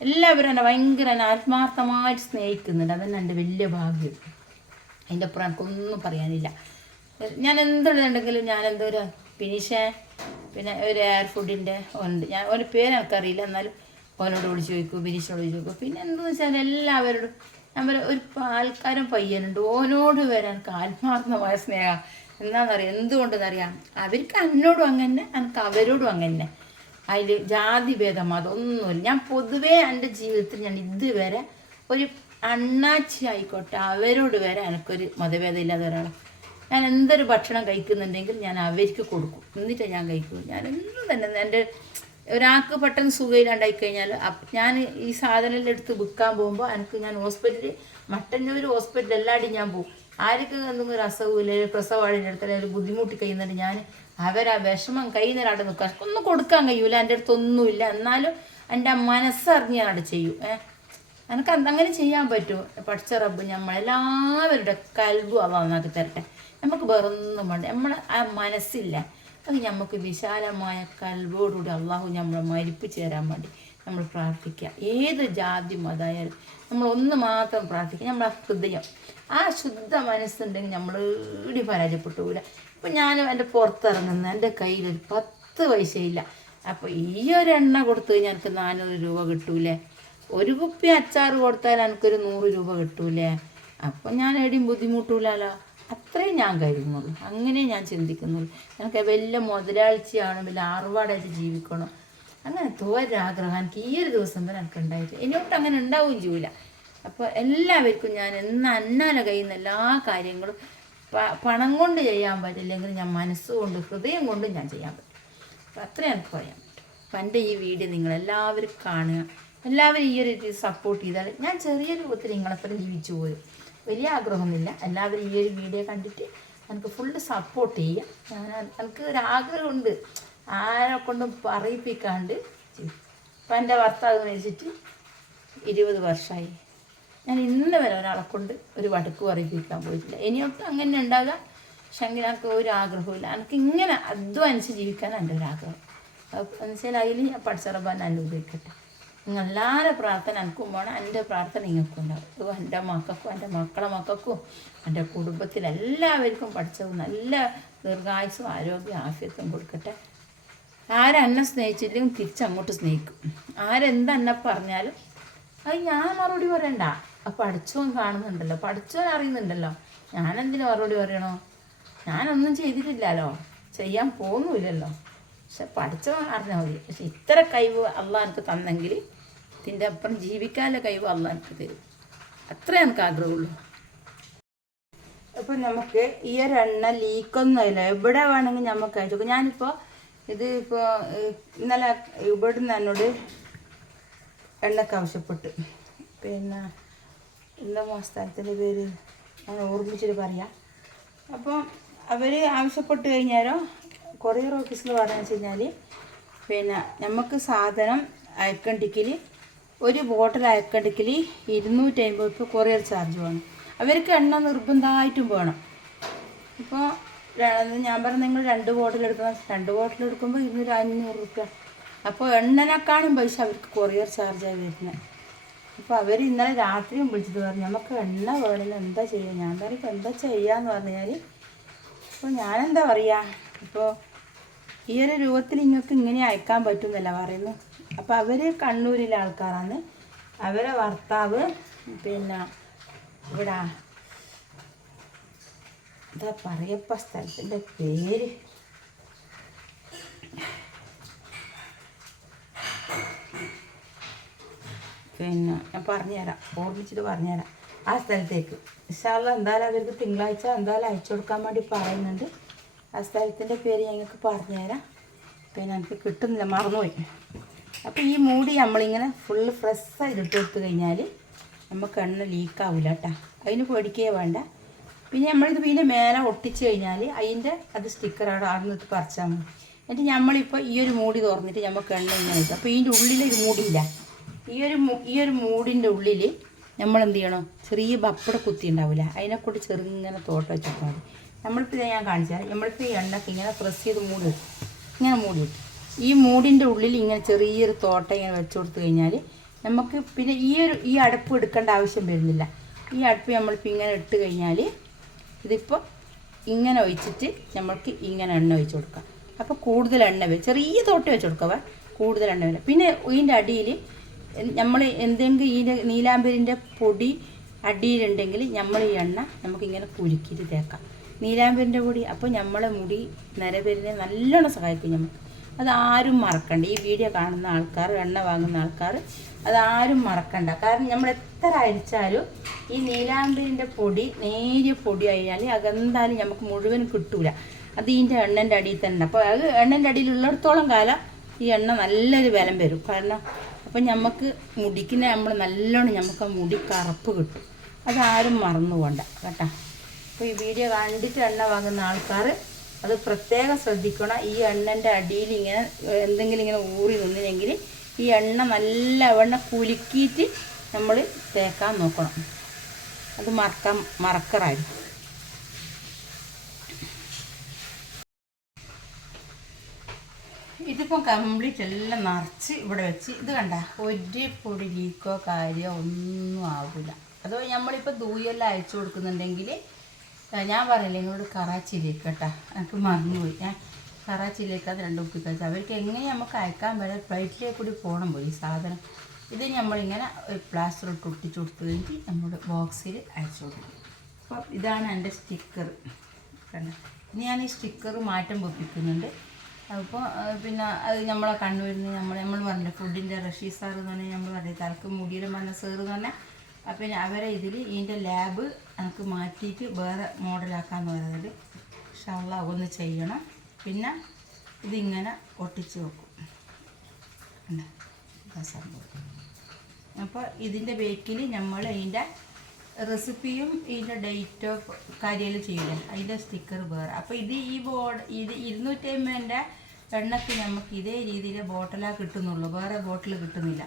എല്ലാവരും എന്നെ ഭയങ്കര ആത്മാർത്ഥമായിട്ട് സ്നേഹിക്കുന്നുണ്ട്. അതന്നെ എൻ്റെ വലിയ ഭാഗ്യം. അതിൻ്റെ അപ്പുറം എനിക്കൊന്നും പറയാനില്ല. ഞാൻ എന്തുണ്ടെങ്കിലും ഞാൻ ഒരു പിന്നെ ഒരു എയർ ഫുഡിൻ്റെ ഉണ്ട്. ഞാൻ ഒരു പേര് എനിക്കറിയില്ല, എന്നാലും ഓനോട് വിളിച്ച് ചോദിക്കും, ബിനീഷിനോട് ചോദിക്കും. പിന്നെ എന്താണെന്ന് വെച്ചാൽ എല്ലാവരോടും നമ്മൾ ഒരു ആൾക്കാരും പയ്യനുണ്ട്, ഓനോട് വരെ എനിക്ക് ആത്മാർത്ഥമായ സ്നേഹം. എന്താണെന്നറിയാം, എന്തുകൊണ്ടെന്നറിയാം, അവർക്ക് എന്നോടും അങ്ങനെ, എനിക്ക് അവരോടും അങ്ങനെ. അതിൽ ജാതി ഭേദം അതൊന്നുമില്ല. ഞാൻ പൊതുവേ എൻ്റെ ജീവിതത്തിൽ ഞാൻ ഇതുവരെ ഒരു അണ്ണാച്ചി ആയിക്കോട്ടെ അവരോട് വരെ എനിക്കൊരു മതഭേദം ഇല്ലാത്ത ഒരാളാണ്. ഞാൻ എന്തൊരു ഭക്ഷണം കഴിക്കുന്നുണ്ടെങ്കിൽ ഞാൻ അവർക്ക് കൊടുക്കും, എന്നിട്ടേ ഞാൻ കഴിക്കും. ഞാൻ എന്തും തന്നെ എൻ്റെ ഒരാൾക്ക് പെട്ടെന്ന് സുഖമില്ലാണ്ടായി കഴിഞ്ഞാൽ ഞാൻ ഈ സാധനം എടുത്ത് വിൽക്കാൻ പോകുമ്പോൾ ഞാൻ ഹോസ്പിറ്റലിൽ മട്ടന്നൂർ ഹോസ്പിറ്റൽ എല്ലാവരും ഞാൻ പോകും. ആർക്കും എന്തെങ്കിലും ഒരു അസുഖമില്ല, പ്രസവമാടിൻ്റെ അടുത്തല്ല ഒരു ബുദ്ധിമുട്ടി കഴിയുന്നുണ്ട്, ഞാൻ അവരാ വിഷമം കഴിയുന്നവരാടെ നിൽക്കാൻ ഒന്നും കൊടുക്കാൻ കഴിയൂല, എൻ്റെ അടുത്തൊന്നുമില്ല. എന്നാലും എൻ്റെ മനസ്സറിഞ്ഞ് ഞാനവിടെ ചെയ്യും. എനിക്ക് അങ്ങനെ ചെയ്യാൻ പറ്റുമോ? പഠിച്ച റബ്ബ് നമ്മളെല്ലാവരുടെ കൽബും അവ നന്നാക്കി തരട്ടെ. നമുക്ക് വേറൊന്നും വേണ്ട, നമ്മളെ ആ മനസ്സില്ല, അത് നമുക്ക് വിശാലമായ കൽബോടുകൂടി അള്ളാഹു നമ്മളെ മരിപ്പിച്ച് തരാൻ വേണ്ടി നമ്മൾ പ്രാർത്ഥിക്കുക. ഏത് ജാതി മതമായാലും നമ്മൾ ഒന്ന് മാത്രം പ്രാർത്ഥിക്കുക, നമ്മളെ ഹൃദയം ആ ശുദ്ധ മനസ്സുണ്ടെങ്കിൽ നമ്മൾ ഈടി പരാജയപ്പെട്ടു പോകില്ല. ഇപ്പം ഞാൻ എൻ്റെ പുറത്തിറങ്ങുന്ന എൻ്റെ കയ്യിലൊരു 10 പൈസയില്ല. അപ്പോൾ ഈ ഒരു എണ്ണ കൊടുത്തു കഴിഞ്ഞാൽ എനിക്ക് 400 രൂപ കിട്ടൂലേ? ഒരു കുപ്പി അച്ചാർ കൊടുത്താൽ എനിക്കൊരു 100 രൂപ കിട്ടൂലേ? അപ്പം ഞാൻ എവിടെയും ബുദ്ധിമുട്ടില്ലല്ലോ. അത്രയും ഞാൻ കരുതുന്നുള്ളൂ, അങ്ങനെ ഞാൻ ചിന്തിക്കുന്നുള്ളൂ. എനിക്ക് വലിയ മുതലാഴ്ചയാണ്, വലിയ ആർഭാടായിട്ട് ജീവിക്കണം, അങ്ങനത്തെ ഒരാഗ്രഹം എനിക്ക് ഈ ഒരു ദിവസം വരെ എനിക്ക് ഉണ്ടായിട്ട് ഇനിയൊട്ടും അങ്ങനെ ഉണ്ടാവുകയും ചെയ്യില്ല. അപ്പോൾ എല്ലാവർക്കും ഞാൻ അന്നാലെ കഴിയുന്ന എല്ലാ കാര്യങ്ങളും പണം കൊണ്ട് ചെയ്യാൻ പറ്റില്ലെങ്കിൽ ഞാൻ മനസ്സുകൊണ്ട് ഹൃദയം കൊണ്ട് ഞാൻ ചെയ്യാൻ പറ്റും. അപ്പോൾ അത്രയും എനിക്ക് പറയാൻ പറ്റും. അപ്പം എൻ്റെ ഈ വീഡിയോ നിങ്ങളെല്ലാവരും കാണുക, എല്ലാവരും ഈ ഒരു രീതി സപ്പോർട്ട് ചെയ്താൽ ഞാൻ ചെറിയ രൂപത്തിൽ നിങ്ങളെത്ര ജീവിച്ചു പോയി. വലിയ ആഗ്രഹമൊന്നുമില്ല. എല്ലാവരും ഈ ഒരു വീഡിയോ കണ്ടിട്ട് എനിക്ക് ഫുള്ള് സപ്പോർട്ട് ചെയ്യുക. എനിക്ക് ഒരാഗ്രഹമുണ്ട്, ആരെ കൊണ്ടും പറയിപ്പിക്കാണ്ട് ചെയ്യും. ഇപ്പം എൻ്റെ ഭർത്താവ് മരിച്ചിട്ട് 20 വർഷമായി. ഞാൻ ഇന്ന് വരെ ഒരാളെ കൊണ്ട് ഒരു വടക്ക് പറയിപ്പിക്കാൻ പോയിട്ടില്ല. ഇനിയൊട്ടും അങ്ങനെ ഉണ്ടാകുക. പക്ഷെ അങ്ങനെ എനിക്ക് ഒരു ആഗ്രഹമില്ല. എനിക്ക് ഇങ്ങനെ അധ്വാനിച്ച് ജീവിക്കാൻ എൻ്റെ ഒരാഗ്രഹം. എന്ന് വെച്ചാൽ അതിൽ ഞാൻ പഠിച്ചറബാൻ അനുഭവിക്കട്ടെ. നിങ്ങളെല്ലാവരും പ്രാർത്ഥന എനിക്കും വേണം, എൻ്റെ പ്രാർത്ഥന നിങ്ങൾക്കും ഉണ്ടാവും. എൻ്റെ മക്കൾക്കും എൻ്റെ മക്കളെ മക്കൾക്കും എൻ്റെ കുടുംബത്തിലെല്ലാവർക്കും പഠിച്ചത് നല്ല ദീർഘായുസ്സും ആരോഗ്യം ആഫിയത്തും കൊടുക്കട്ടെ. ആരെന്നെ സ്നേഹിച്ചില്ലെങ്കിൽ തിരിച്ചങ്ങോട്ട് സ്നേഹിക്കും. ആരെന്തെന്നെ പറഞ്ഞാലും അത് ഞാൻ മറുപടി പറയണ്ട. ആ പഠിച്ചവൻ കാണുന്നുണ്ടല്ലോ, പഠിച്ചവൻ അറിയുന്നുണ്ടല്ലോ, ഞാനെന്തിനു മറുപടി പറയണോ? ഞാനൊന്നും ചെയ്തിട്ടില്ലല്ലോ, ചെയ്യാൻ പോകുന്നുമില്ലല്ലോ. പക്ഷെ പഠിച്ചവൻ അറിഞ്ഞാൽ മതി. പക്ഷെ ഇത്ര കഴിവ് അള്ളാഹ് എനിക്ക് തന്നെങ്കിൽ ഇതിൻ്റെ അപ്പുറം ജീവിക്കാനുള്ള കഴിവ് അള്ളാഹ് എനിക്ക് തരും. അത്രേ എനിക്ക് ആഗ്രഹമുള്ളൂ. അപ്പോൾ നമുക്ക് ഈ ഒരു എണ്ണ ലീക്കൊന്നുമില്ല, എവിടെ വേണമെങ്കിൽ നമുക്ക് അയച്ചു. ഞാനിപ്പോൾ ഇന്നലെ ഇവിടുന്ന് എന്നോട് എണ്ണക്ക് ആവശ്യപ്പെട്ടു. പിന്നെ എന്താ സ്ഥലത്തിൻ്റെ പേര് ഞാൻ ഓർമ്മിച്ചിട്ട് പറയാം. അപ്പോൾ അവർ ആവശ്യപ്പെട്ട് കഴിഞ്ഞാലോ കൊറിയർ ഓഫീസിൽ പറഞ്ഞതെന്ന് വെച്ച് കഴിഞ്ഞാൽ പിന്നെ നമുക്ക് സാധനം അയക്കണ്ടിക്കൽ ഒരു ബോട്ടിൽ അയക്കണ്ടിക്കൽ 250 രൂപ കൊറിയർ ചാർജ് വേണം. അവർക്ക് എണ്ണ നിർബന്ധമായിട്ടും വേണം. ഇപ്പോൾ ഞാൻ പറഞ്ഞു നിങ്ങൾ 2 ബോട്ടിൽ എടുക്കണം, 2 ബോട്ടിൽ എടുക്കുമ്പോൾ 500 രൂപ. അപ്പോൾ എണ്ണനെക്കാളും പൈസ അവർക്ക് കൊറിയർ ചാർജായി വരുന്നത്. അപ്പോൾ അവർ ഇന്നലെ രാത്രിയും വിളിച്ചിട്ട് പറഞ്ഞു നമുക്ക് എണ്ണ വേണമെങ്കിൽ എന്താ ചെയ്യുക. ഞാൻ പറയും എന്താ ചെയ്യാന്ന് പറഞ്ഞാൽ അപ്പോൾ ഞാനെന്താ പറയുക, ഇപ്പോൾ ഈ ഒരു രൂപത്തിൽ നിങ്ങൾക്ക് ഇങ്ങനെ അയക്കാൻ പറ്റുമെന്നല്ല പറയുന്നു. അപ്പോൾ അവർ കണ്ണൂരിലെ ആൾക്കാരാണ്. അവരെ ഭർത്താവ് പിന്നെ ഇവിടെ എന്താ പറയപ്പ സ്ഥലത്തിൻ്റെ പേര്, പിന്നെ ഞാൻ പറഞ്ഞുതരാം, ഓർമ്മിച്ചിട്ട് പറഞ്ഞുതരാം ആ സ്ഥലത്തേക്ക്. ഇൻഷാല്ലാ എന്തായാലും അവർക്ക് തിങ്കളാഴ്ച എന്തായാലും അയച്ചു കൊടുക്കാൻ വേണ്ടി പറയുന്നുണ്ട്. ആ സ്ഥലത്തിൻ്റെ പേര് ഞങ്ങൾക്ക് പറഞ്ഞുതരാം. പിന്നെ എനിക്ക് കിട്ടുന്നില്ല, മറന്നുപോയി. അപ്പോൾ ഈ മൂടി നമ്മളിങ്ങനെ ഫുള്ള് ഫ്രഷായിട്ട് ഇട്ട് കൊടുത്തു കഴിഞ്ഞാൽ നമുക്ക് എണ്ണ ലീക്കാവില്ല കേട്ടോ. അതിന് പേടിക്കേ വേണ്ട. പിന്നെ നമ്മളിത് പിന്നെ മേലെ ഒട്ടിച്ച് കഴിഞ്ഞാൽ അതിൻ്റെ അത് സ്റ്റിക്കർ അവിടെ നിന്നിട്ട് പറിച്ചാൽ മതി. എന്നിട്ട് നമ്മളിപ്പോൾ ഈ ഒരു മൂടി തുറന്നിട്ട് നമുക്ക് എണ്ണ ഇങ്ങനെ വയ്ക്കും. അപ്പോൾ ഇതിൻ്റെ ഉള്ളിലൊരു മൂടിയില്ല. ഈ ഒരു മൂടിൻ്റെ ഉള്ളിൽ നമ്മൾ എന്ത് ചെയ്യണം, ചെറിയ ബപ്പട കുത്തി ഉണ്ടാവില്ല, അതിനെക്കൊണ്ട് ചെറുങ്ങനെ തോട്ട വെച്ചാൽ മതി. നമ്മളിപ്പോൾ ഞാൻ കാണിച്ചാൽ നമ്മളിപ്പോൾ ഈ എണ്ണക്ക് ഇങ്ങനെ പ്രസ് ചെയ്ത് മൂടി വെക്കും. ഇങ്ങനെ മൂടി വെക്കും. ഈ മൂടിൻ്റെ ഉള്ളിൽ ഇങ്ങനെ ചെറിയൊരു തോട്ട ഇങ്ങനെ വെച്ച് കൊടുത്തു കഴിഞ്ഞാൽ നമുക്ക് പിന്നെ ഈ അടുപ്പ് എടുക്കേണ്ട ആവശ്യം വരുന്നില്ല. ഈ അടുപ്പ് നമ്മളിപ്പോൾ ഇങ്ങനെ ഇട്ട് കഴിഞ്ഞാൽ ഇതിപ്പോൾ ഇങ്ങനെ ഒഴിച്ചിട്ട് നമ്മൾക്ക് ഇങ്ങനെ എണ്ണ ഒഴിച്ച് കൊടുക്കാം. അപ്പോൾ കൂടുതൽ എണ്ണ വരും. ചെറിയ തോട്ട വെച്ച് കൊടുക്കുക, കൂടുതൽ എണ്ണ വരും. പിന്നെ ഇതിൻ്റെ അടിയിൽ നമ്മൾ എന്തെങ്കിലും ഇതിൻ്റെ നീലാമ്പരിൻ്റെ പൊടി അടിയിലുണ്ടെങ്കിൽ നമ്മൾ ഈ എണ്ണ നമുക്കിങ്ങനെ കുലുക്കിയിട്ട് തേക്കാം, നീലാമ്പരിൻ്റെ പൊടി. അപ്പോൾ നമ്മളെ മുടി നരവരിനെ നല്ലോണം സഹായിക്കും നമുക്ക്. അതാരും മറക്കണ്ട. ഈ വീഡിയോ കാണുന്ന ആൾക്കാർ, എണ്ണ വാങ്ങുന്ന ആൾക്കാർ അതാരും മറക്കണ്ട. കാരണം നമ്മൾ എത്ര അരിച്ചാലും ഈ നീലാമ്പരിൻ്റെ പൊടി നേരിയ പൊടി ആയാൽ അതെന്തായാലും നമുക്ക് മുഴുവൻ കിട്ടൂല. അത് ഇതിൻ്റെ എണ്ണൻ്റെ അടിയിൽ തന്നെ. അപ്പോൾ അത് എണ്ണൻ്റെ അടിയിലുള്ളിടത്തോളം കാലം ഈ എണ്ണ നല്ലൊരു ബലം വരും. കാരണം അപ്പം നമുക്ക് മുടിക്ക് നമ്മൾ നല്ലോണം നമുക്ക് ആ മുടി കറുപ്പ് കിട്ടും. അതാരും മറന്നു പോകണ്ട കേട്ടോ. അപ്പോൾ ഈ വീഡിയോ കണ്ടിട്ട് എണ്ണ വാങ്ങുന്ന ആൾക്കാർ അത് പ്രത്യേകം ശ്രദ്ധിക്കണം. ഈ എണ്ണൻ്റെ അടിയിൽ ഇങ്ങനെ എന്തെങ്കിലും ഇങ്ങനെ ഊറി നിന്നില്ലെങ്കിൽ ഈ എണ്ണ നല്ലവണ്ണം കുലുക്കിയിട്ട് നമ്മൾ തേക്കാൻ നോക്കണം. അത് മറക്കറായിരിക്കും. ഇതിപ്പം കംപ്ലീറ്റ് എല്ലാം നിറച്ച് ഇവിടെ വെച്ച് ഇത് കണ്ട ഒരു പൊടി ലീക്കോ കാര്യമോ ഒന്നും ആവില്ല. അതോ നമ്മളിപ്പോൾ ദൂയെല്ലാം അയച്ചു കൊടുക്കുന്നുണ്ടെങ്കിൽ ഞാൻ പറയില്ല നിങ്ങളോട് കറാച്ചിയിലേക്ക് കേട്ടോ, എനിക്ക് മറന്നുപോയി. ഞാൻ കറാച്ചിയിലേക്ക് അത് 2 ഉപ്പി കഴിച്ചാൽ അവർക്ക് എങ്ങനെ നമുക്ക് അയക്കാൻ പറ്റും, ഫ്ലൈറ്റിലേക്ക് കൂടി പോകണം പോയി സാധനം. ഇത് നമ്മളിങ്ങനെ ഒരു പ്ലാസ്റ്റർ ഇട്ട് ഒട്ടിച്ച് കൊടുത്തു കഴിഞ്ഞിട്ട് നമ്മുടെ ബോക്സിൽ അയച്ചു കൊടുക്കും. അപ്പം ഇതാണ് എൻ്റെ സ്റ്റിക്കർ കണ്ട. ഇനി ഞാൻ ഈ സ്റ്റിക്കർ മാറ്റം പൊപ്പിക്കുന്നുണ്ട്. അപ്പോൾ പിന്നെ അത് നമ്മളെ കണ്ണൂരിൽ നിന്ന് നമ്മൾ പറഞ്ഞില്ല ഫുഡിൻ്റെ റഷീദ് സാർ എന്ന് പറഞ്ഞാൽ നമ്മൾ പറഞ്ഞില്ല തലക്ക് മുടിയിലും വന്ന സാർ എന്ന് പറഞ്ഞാൽ. അപ്പം അവരെ ഇതിൽ ഇതിൻ്റെ ലാബ് എനിക്ക് മാറ്റിയിട്ട് വേറെ മോഡലാക്കാമെന്ന് പറയുന്നത്. ഇൻഷാല്ലാ ഒന്ന് ചെയ്യണം. പിന്നെ ഇതിങ്ങനെ ഒട്ടിച്ച് വെക്കും സംഭവം. അപ്പോൾ ഇതിൻ്റെ ബേക്കിൽ നമ്മൾ ഇതിൻ്റെ റെസിപ്പിയും ഇതിൻ്റെ ഡേറ്റ് ഓഫ് കാര്യമെല്ലാം ചെയ്യില്ലേ, അതിൻ്റെ സ്റ്റിക്കർ വേറെ. അപ്പോൾ ഈ ബോർഡ് 250 എണ്ണയ്ക്ക് നമുക്ക് ഇതേ രീതിയിൽ ബോട്ടിലാണ് കിട്ടുന്നുള്ളൂ, വേറെ ബോട്ടിൽ കിട്ടുന്നില്ല.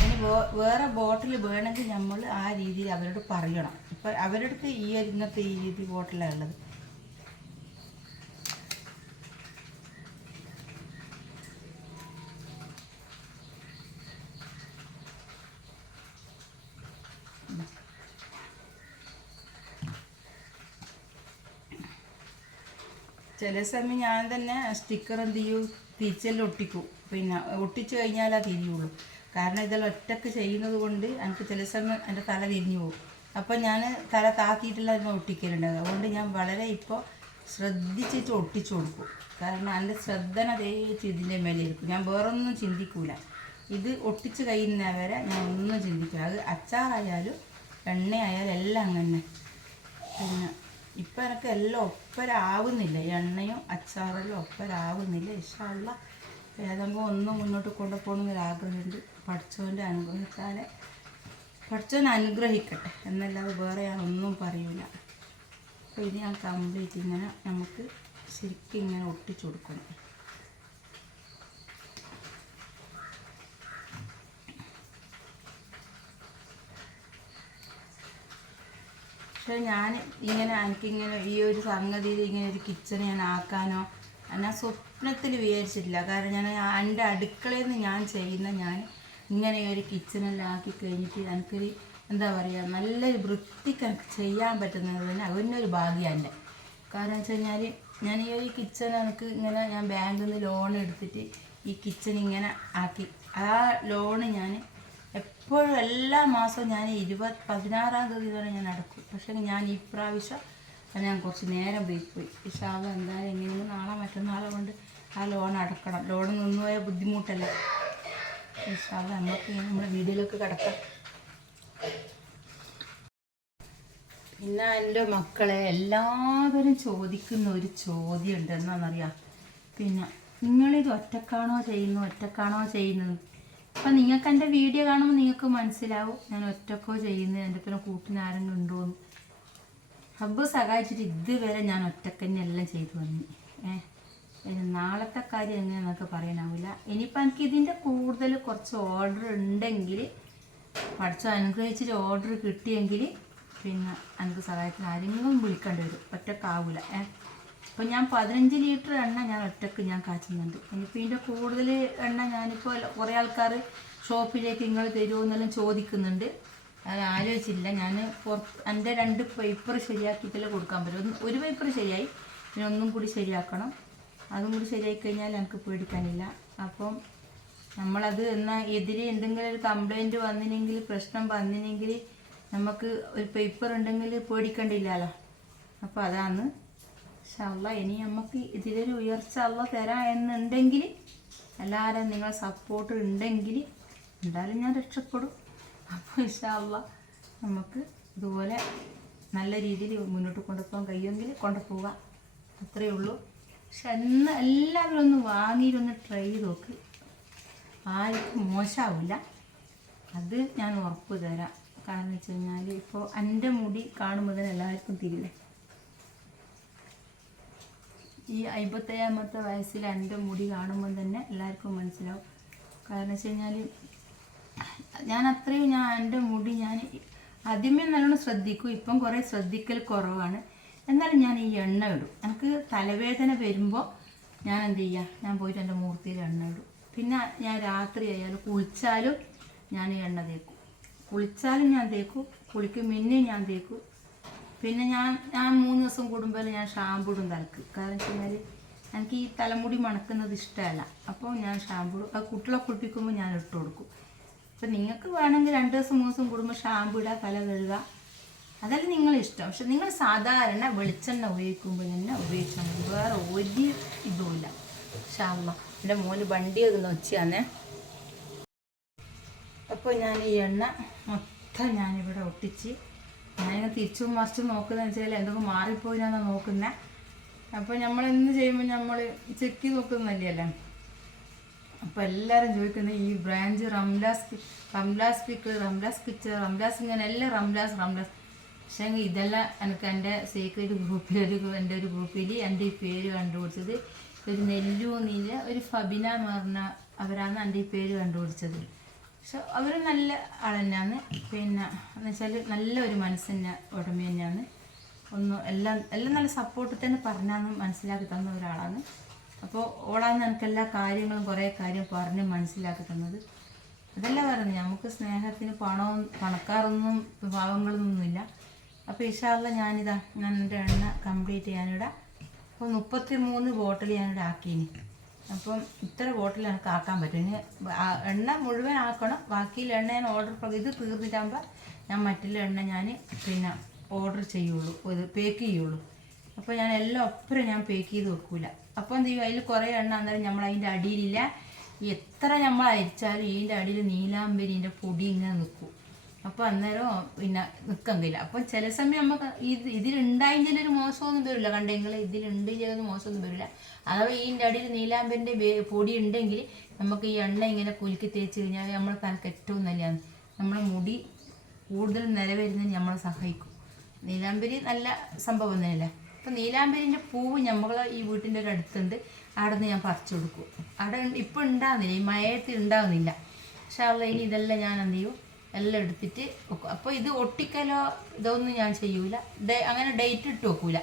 ഇനി വേറെ ബോട്ടിൽ വേണമെങ്കിൽ നമ്മൾ ആ രീതിയിൽ അവരോട് പറയണം. ഇപ്പം അവരുടെ അടുത്ത് ഇങ്ങനത്തെ ഈ രീതി ബോട്ടിലാണ് ഉള്ളത്. ചില സമയം ഞാൻ തന്നെ സ്റ്റിക്കർ എന്ത് ചെയ്യും, തിരിച്ചെല്ലാം ഒട്ടിക്കും. പിന്നെ ഒട്ടിച്ചു കഴിഞ്ഞാലേ തിരിയുള്ളൂ. കാരണം ഇതെല്ലാം ഒറ്റക്ക് ചെയ്യുന്നത് കൊണ്ട് എനിക്ക് ചില സമയം എൻ്റെ തല തിരിഞ്ഞു പോകും. അപ്പം ഞാൻ തല താത്തിയിട്ടില്ല അതിനെ ഒട്ടിക്കലുണ്ട്. അതുകൊണ്ട് ഞാൻ വളരെ ഇപ്പോൾ ശ്രദ്ധിച്ചിട്ട് ഒട്ടിച്ചു കൊടുക്കും. കാരണം എൻ്റെ ശ്രദ്ധന തേച്ച് ഇതിൻ്റെ മേലെ ഇരിക്കും. ഞാൻ വേറൊന്നും ചിന്തിക്കൂല. ഇത് ഒട്ടിച്ച് കഴിയുന്നവരെ ഞാൻ ഒന്നും ചിന്തിക്കില്ല. അത് അച്ചാറായാലും എണ്ണയായാലും എല്ലാം അങ്ങനെ. പിന്നെ ഇപ്പം എനിക്ക് എല്ലാം ഒപ്പരാവുന്നില്ല, എണ്ണയും അച്ചാറെല്ലാം ഒപ്പരാവുന്നില്ല. ഇൻഷാല്ലാ ഏതെങ്കിലും ഒന്നും മുന്നോട്ട് കൊണ്ടുപോകണമെന്നൊരാഗ്രഹമുണ്ട്. പഠിച്ചവൻ്റെ അനുഗ്രഹിച്ചാൽ പഠിച്ചവൻ അനുഗ്രഹിക്കട്ടെ എന്നല്ലാതെ വേറെ ഞാൻ ഒന്നും പറയൂല. അപ്പോൾ ഇത് ഞാൻ കംപ്ലീറ്റ് ഇങ്ങനെ നമുക്ക് ശരിക്കും ഇങ്ങനെ ഒട്ടിച്ചു കൊടുക്കണം. പക്ഷേ ഞാൻ ഇങ്ങനെ എനിക്കിങ്ങനെ ഈ ഒരു സംഗതിയിൽ ഇങ്ങനെ ഒരു കിച്ചൺ ഞാൻ ആക്കാനോ ഞാൻ സ്വപ്നത്തിൽ വിചാരിച്ചിട്ടില്ല. കാരണം ഞാൻ എൻ്റെ അടുക്കളയിൽ നിന്ന് ഞാൻ ചെയ്യുന്ന ഞാൻ ഇങ്ങനെ ഒരു കിച്ചണെല്ലാം ആക്കി കഴിഞ്ഞിട്ട് എനിക്കൊരു എന്താ പറയുക നല്ലൊരു വൃത്തിക്ക് എനിക്ക് ചെയ്യാൻ പറ്റുന്നത് തന്നെ അതിനൊരു ഭാഗ്യം എൻ്റെ. കാരണം വെച്ച് കഴിഞ്ഞാൽ ഞാൻ ഈ ഒരു കിച്ചൺ എനിക്ക് ഇങ്ങനെ ഞാൻ ബാങ്കിൽ നിന്ന് ലോൺ എടുത്തിട്ട് ഈ കിച്ചൺ ഇങ്ങനെ ആക്കി. ആ ലോണ് ഞാൻ എപ്പോഴും എല്ലാ മാസവും ഞാൻ 16-ാം തീയതി വരെ ഞാൻ അടക്കും. പക്ഷേ ഞാൻ ഈ പ്രാവശ്യം ഞാൻ കുറച്ച് നേരം പോയി. പക്ഷേ അത് എന്തായാലും എങ്ങനെയെങ്കിലും നാളെ മറ്റന്നാളെ കൊണ്ട് ആ ലോൺ അടക്കണം. ലോൺ നിന്നുപോയ ബുദ്ധിമുട്ടല്ല. പക്ഷേ അത് നമുക്ക് നമ്മുടെ വീഡിയോയിലേക്ക് കിടക്കാം. പിന്നെ എൻ്റെ മക്കളെ എല്ലാവരും ചോദിക്കുന്ന ഒരു ചോദ്യം ഉണ്ട്. എന്താണെന്നറിയാം, പിന്നെ നിങ്ങളിത് ഒറ്റക്കാണോ ചെയ്യുന്നത്? അപ്പം നിങ്ങൾക്ക് എൻ്റെ വീഡിയോ കാണുമ്പോൾ നിങ്ങൾക്ക് മനസ്സിലാവും ഞാൻ ഒറ്റക്കോ ചെയ്യുന്നത്, എൻ്റെ പിന്നെ കൂട്ടിനാരെങ്കിലും ഉണ്ടോയെന്ന്. ഹബ്ബ് സഹായിച്ചിട്ട് ഇതുവരെ ഞാൻ ഒറ്റക്ക് തന്നെ എല്ലാം ചെയ്തു വന്നു. നാളത്തെ കാര്യം എങ്ങനെയാണെന്നൊക്കെ പറയാനാവില്ല. ഇനിയിപ്പോൾ എനിക്ക് ഇതിൻ്റെ കൂടുതൽ കുറച്ച് ഓർഡർ ഉണ്ടെങ്കിൽ, പഠിച്ചോ അനുഗ്രഹിച്ചിട്ട് ഓർഡർ കിട്ടിയെങ്കിൽ പിന്നെ എനിക്ക് സഹായത്തിന് ആരെങ്കിലും വിളിക്കേണ്ടി വരും. ഒറ്റക്കാവില്ല. അപ്പോൾ ഞാൻ 15 ലിറ്റർ എണ്ണ ഞാൻ ഒറ്റക്ക് കാച്ചുന്നുണ്ട്. ഇനിയിപ്പോൾ ഇതിൻ്റെ കൂടുതൽ എണ്ണ ഞാനിപ്പോൾ കുറേ ആൾക്കാർ ഷോപ്പിലേക്ക് നിങ്ങൾ തരുമോ എന്നെല്ലാം ചോദിക്കുന്നുണ്ട്. അത് ആലോചിച്ചില്ല. ഞാൻ എൻ്റെ 2 പേപ്പർ ശരിയാക്കിയിട്ടല്ലേ കൊടുക്കാൻ പറ്റും. ഒരു പേപ്പർ ശരിയായി, പിന്നെ ഒന്നും കൂടി ശരിയാക്കണം. അതും കൂടി ശരിയായി കഴിഞ്ഞാൽ എനിക്ക് പേടിക്കാനില്ല. അപ്പം നമ്മളത് എന്നാൽ എതിരെ എന്തെങ്കിലും ഒരു കംപ്ലൈൻറ്റ് വന്നിനെങ്കിൽ, പ്രശ്നം വന്നിനെങ്കിൽ നമുക്ക് ഒരു പേപ്പർ ഉണ്ടെങ്കിൽ പേടിക്കേണ്ടില്ലല്ലോ. അപ്പോൾ അതാണ് ഇൻഷാ ഇനി നമുക്ക് ഇതിലൊരു ഉയർച്ച അള്ള തരാം എന്നുണ്ടെങ്കിൽ, എല്ലാവരും നിങ്ങൾ സപ്പോർട്ട് ഉണ്ടെങ്കിൽ എന്തായാലും ഞാൻ രക്ഷപ്പെടും. അപ്പോൾ ഇൻഷാ നമുക്ക് ഇതുപോലെ നല്ല രീതിയിൽ മുന്നോട്ട് കൊണ്ടുപോകാൻ കഴിയുമെങ്കിൽ കൊണ്ടുപോകാം. അത്രയേ ഉള്ളൂ. പക്ഷെ എല്ലാവരും ഒന്ന് വാങ്ങിയിട്ടൊന്ന് ട്രൈ ചെയ്ത് നോക്ക്. ആർക്കും മോശമാവില്ല, അത് ഞാൻ ഉറപ്പ് തരാം. കാരണം വെച്ച് കഴിഞ്ഞാൽ ഇപ്പോൾ എൻ്റെ മുടി കാണുമ്പോൾ തന്നെ എല്ലാവർക്കും തിരിയില്ലേ. ഈ 55-ാമത്തെ വയസ്സിൽ എൻ്റെ മുടി കാണുമ്പോൾ തന്നെ എല്ലാവർക്കും മനസ്സിലാവും. കാരണം വെച്ച് കഴിഞ്ഞാൽ ഞാൻ എൻ്റെ മുടി ഞാൻ ആദ്യമേ നല്ലോണം ശ്രദ്ധിക്കും. ഇപ്പം കുറേ ശ്രദ്ധിക്കൽ കുറവാണ്. എന്നാലും ഞാൻ ഈ എണ്ണ ഇടും. എനിക്ക് തലവേദന വരുമ്പോൾ ഞാൻ എന്ത് ചെയ്യുക, ഞാൻ പോയിട്ട് എൻ്റെ മൂർത്തിയിൽ എണ്ണ ഇടും. പിന്നെ ഞാൻ രാത്രി ആയാലും കുളിച്ചാലും ഞാൻ എണ്ണ തേക്കും. കുളിച്ചാലും ഞാൻ തേക്കും, കുളിക്കും മുന്നേ ഞാൻ തേക്കും. പിന്നെ ഞാൻ 3 ദിവസം കൂടുമ്പോൾ ഞാൻ ഷാമ്പു ഇടും തലക്ക്. കാരണം വെച്ച് കഴിഞ്ഞാൽ എനിക്ക് ഈ തലമുടി മണക്കുന്നത് ഇഷ്ടമല്ല. അപ്പോൾ ഞാൻ ഷാമ്പു ഇടും. അത് കുട്ടികളെ കുളിപ്പിക്കുമ്പോൾ ഞാൻ ഇട്ട് കൊടുക്കും. അപ്പം നിങ്ങൾക്ക് വേണമെങ്കിൽ 2 ദിവസം 3 ദിവസം കൂടുമ്പോൾ ഷാമ്പു ഇടുക, തല കഴുകുക, അതെല്ലാം നിങ്ങളിഷ്ടം. പക്ഷെ നിങ്ങൾ സാധാരണ വെളിച്ചെണ്ണ ഉപയോഗിക്കുമ്പോൾ തന്നെ ഉപയോഗിച്ചാൽ മതി. വേറെ ഒരു ഇതുമില്ല. ഇൻഷാ എൻ്റെ മോന് വണ്ടി അത് നോക്കിയാന്നേ. അപ്പോൾ ഞാൻ ഈ എണ്ണ മൊത്തം ഞാനിവിടെ ഒട്ടിച്ച് ഞാനിങ്ങനെ തിരിച്ചും മറിച്ചും നോക്കുന്നതെന്ന് വെച്ചാൽ എന്തെങ്കിലും മാറിപ്പോയിനാണ് നോക്കുന്നത്. അപ്പോൾ നമ്മളെന്ത് ചെയ്യുമ്പോൾ നമ്മൾ ചെക്ക് നോക്കുന്നതല്ലേ. അപ്പോൾ എല്ലാവരും ചോദിക്കുന്നത് ഈ ബ്രാഞ്ച് റംലാസ് പിക്ക്, റംലാസ് പിക്ചർ, റംലാസ് ഇങ്ങനെ എല്ലാം റംലാസ്. പക്ഷേ ഇതെല്ലാം എനിക്ക് എൻ്റെ സീക്രട്ട് ഗ്രൂപ്പിൽ എൻ്റെ ഒരു ഗ്രൂപ്പിൽ എൻ്റെ ഈ പേര് കണ്ടുപിടിച്ചത് ഒരു നെല്ലൂന്നിൽ ഒരു ഫബിന എന്ന് പറഞ്ഞ അവരാണ് എൻ്റെ ഈ പേര് കണ്ടുപിടിച്ചത്. പക്ഷെ അവർ നല്ല ആൾ തന്നെയാണ്. പിന്നെ എന്ന് വെച്ചാൽ നല്ലൊരു മനസ്സിൻ്റെ ഉടമ തന്നെയാണ്. എല്ലാം നല്ല സപ്പോർട്ട് തന്നെ പറഞ്ഞാന്ന് മനസ്സിലാക്കി തന്ന ഒരാളാണ്. അപ്പോൾ ഓളാന്ന് എനിക്ക് എല്ലാ കാര്യങ്ങളും കുറേ കാര്യം പറഞ്ഞ് മനസ്സിലാക്കി തന്നത്. അതല്ല പറയുന്നത്, നമുക്ക് സ്നേഹത്തിന് പണക്കാരൊന്നും പാവങ്ങളൊന്നുമില്ല. അപ്പോൾ ഇൻഷാ ഞാൻ എൻ്റെ എണ്ണ കംപ്ലീറ്റ് ചെയ്യാനിടാം. അപ്പോൾ 33 ബോട്ടിൽ ഞാനിവിടെ ആക്കീനി. അപ്പം ഇത്ര ബോട്ടിൽ എനിക്ക് ആക്കാൻ പറ്റും. ഇനി എണ്ണ മുഴുവൻ ആക്കണം. ബാക്കിയുള്ള എണ്ണ ഞാൻ ഓർഡർ ഇത് തീർന്നിട്ടാകുമ്പോൾ ഞാൻ മറ്റുള്ള എണ്ണ ഞാൻ പിന്നെ ഓർഡർ ചെയ്യുള്ളൂ, ഇത് പേക്ക് ചെയ്യുള്ളൂ. അപ്പോൾ ഞാൻ എല്ലാം ഒപ്പരം ഞാൻ പേക്ക് ചെയ്ത് വെക്കൂല. അപ്പോൾ എന്ത് ചെയ്യും, അതിൽ കുറേ എണ്ണ അന്നേരം നമ്മൾ അതിൻ്റെ അടിയിലില്ല. എത്ര നമ്മൾ അരിച്ചാലും ഇതിൻ്റെ അടിയിൽ നീലാമ്പരിൻ്റെ പൊടി ഇങ്ങനെ നിൽക്കും. അപ്പോൾ അന്നേരം പിന്നെ നിൽക്കാൻ കഴിയില്ല. അപ്പോൾ ചില സമയം നമുക്ക് ഇതിലുണ്ടായെങ്കിലൊരു മോശമൊന്നും വരില്ല. കണ്ടെങ്കിൽ ഇതിലുണ്ടെങ്കിലൊന്നും മോശമൊന്നും വരില്ല. അഥവാ ഇതിൻ്റെ അടിയിൽ നീലാമ്പരിൻ്റെ പൊടി ഉണ്ടെങ്കിൽ നമുക്ക് ഈ എണ്ണ ഇങ്ങനെ കുലുക്കി തേച്ച് കഴിഞ്ഞാൽ നമ്മളെ തലക്ക് ഏറ്റവും നല്ലതാണ്. നമ്മളെ മുടി കൂടുതൽ നിലവരുന്നതിന് നമ്മളെ സഹായിക്കും. നീലാമ്പരി നല്ല സംഭവം തന്നെയല്ലേ. അപ്പോൾ നീലാമ്പരിൻ്റെ പൂവ് നമ്മൾ ഈ വീട്ടിൻ്റെ ഒരു അടുത്തുണ്ട്. അവിടെ നിന്ന് ഞാൻ പറിച്ചു കൊടുക്കും. അവിടെ ഇപ്പോൾ ഉണ്ടാകുന്നില്ല, ഈ മഴയത്ത് ഉണ്ടാകുന്നില്ല. പക്ഷേ അവിടെ ഇനി ഇതെല്ലാം ഞാൻ എന്ത് ചെയ്യും, എല്ലാം എടുത്തിട്ട് വെക്കും. അപ്പോൾ ഇത് ഒട്ടിക്കലോ ഇതൊന്നും ഞാൻ ചെയ്യൂല. അങ്ങനെ ഡേറ്റ് ഇട്ട് വെക്കൂല.